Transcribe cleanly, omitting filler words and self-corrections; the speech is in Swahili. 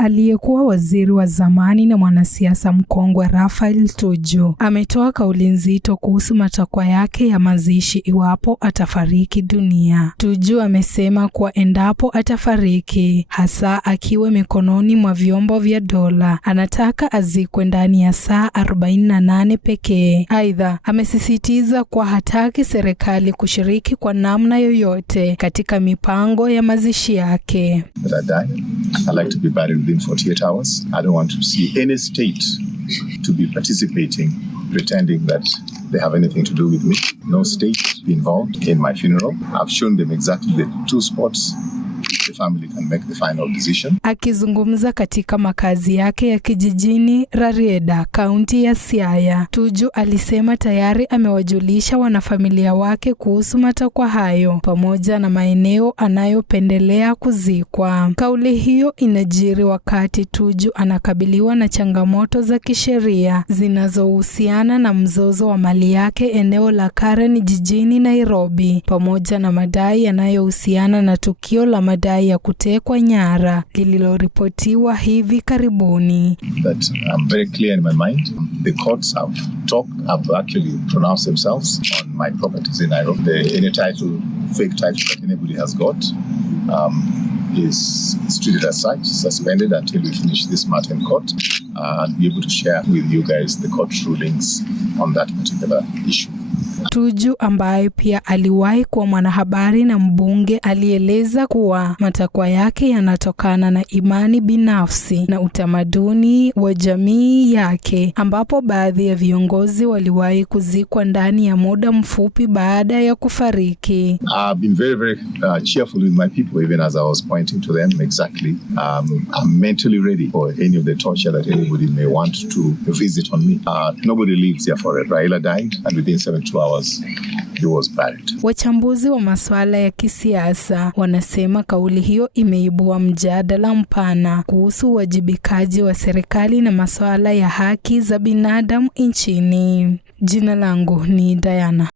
Aliyekuwa waziri wa zamani na mwanasiasa mkongwe Raphael Tuju ametoa kauli nzito kuhusu matakwa yake ya mazishi iwapo atafariki dunia. Tuju amesema kuwa endapo atafariki, hasa akiwa mikononi mwa vyombo vya dola, anataka azikwe ndani ya saa 48 pekee. Aidha, amesisitiza kuwa hataki serikali kushiriki kwa namna yoyote katika mipango ya mazishi yake. I like to be buried within 48 hours. I don't want to see any state to be participating, pretending that they have anything to do with me. No state be involved in my funeral. I've shown them exactly the two spots. The family can make the final decision. Akizungumza katika makazi yake ya kijijini Rarieda, kaunti ya Siaya, Tuju alisema tayari amewajulisha wanafamilia wake kuhusu matakwa hayo pamoja na maeneo anayopendelea kuzikwa. Kauli hiyo inajiri wakati Tuju anakabiliwa na changamoto za kisheria zinazohusiana na mzozo wa mali yake eneo la Karen jijini Nairobi, pamoja na madai yanayohusiana na tukio la madai ya kutekwa nyara lililoripotiwa hivi karibuni. That I'm very clear in my mind. The courts have actually pronounced themselves on my properties in Nairobi. Any title, fake title that anybody has got is treated as such, suspended until we finish this matter in court and be able to share with you guys the court rulings on that particular issue. Tuju ambaye pia aliwahi kuwa mwanahabari na mbunge alieleza kuwa matakwa yake yanatokana na imani binafsi na utamaduni wa jamii yake, ambapo baadhi ya viongozi waliwahi kuzikwa ndani ya muda mfupi baada ya kufariki. I've been very cheerful with my people, even as I was pointing to them exactly. I'm mentally ready for any of the torture that anybody may want to visit on me. Nobody lives here forever. Raila died and within 72 hours he was buried. Wachambuzi wa masuala ya kisiasa wanasema kauli hiyo imeibua mjadala mpana kuhusu uwajibikaji wa serikali na masuala ya haki za binadamu nchini. Jina langu ni Diana.